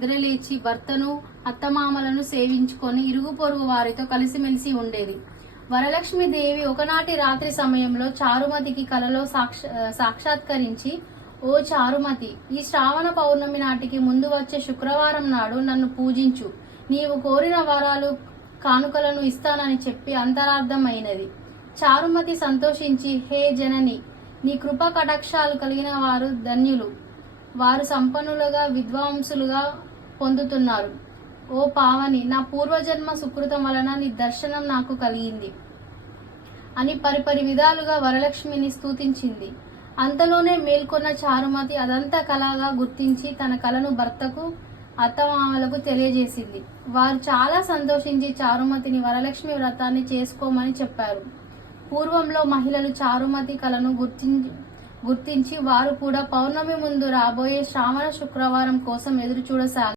నిద్రలేచి భర్తను అత్తమామలను సేవించుకొని ఇరుగు పొరుగు వారితో కలిసిమెలిసి ఉండేది. వరలక్ష్మీదేవి ఒకనాటి రాత్రి సమయంలో చారుమతికి కలలో సాక్షాత్కరించి, ఓ చారుమతి, ఈ శ్రావణ పౌర్ణమి నాటికి ముందు వచ్చే శుక్రవారం నాడు నన్ను పూజించు, నీవు కోరిన వరాలు కానుకలను ఇస్తానని చెప్పి అంతరార్థమైనది. చారుమతి సంతోషించి, హే జనని, నీ కృప కటాక్షాలు కలిగిన వారు ధన్యులు, వారు సంపన్నులుగా విద్వాంసులుగా పొందుతున్నారు. ఓ పావని, నా పూర్వజన్మ సుకృతం వలన నీ దర్శనం నాకు కలిగింది అని పరిపరి విధాలుగా వరలక్ష్మిని స్తుతించింది. అంతలోనే మేల్కొన్న చారుమతి అదంతా కలగా గుర్తించి తన కలను భర్తకు అత్తమామలకు తెలియజేసింది. వారు చాలా సంతోషించి చారుమతిని వరలక్ష్మి వ్రతాన్ని చేసుకోమని చెప్పారు. పూర్వంలో మహిళలు చారుమతి కలను గుర్తించి వారు కూడా పౌర్ణమి ముందు రాబోయే శ్రావణ శుక్రవారం కోసం ఎదురు చూడసాగారు.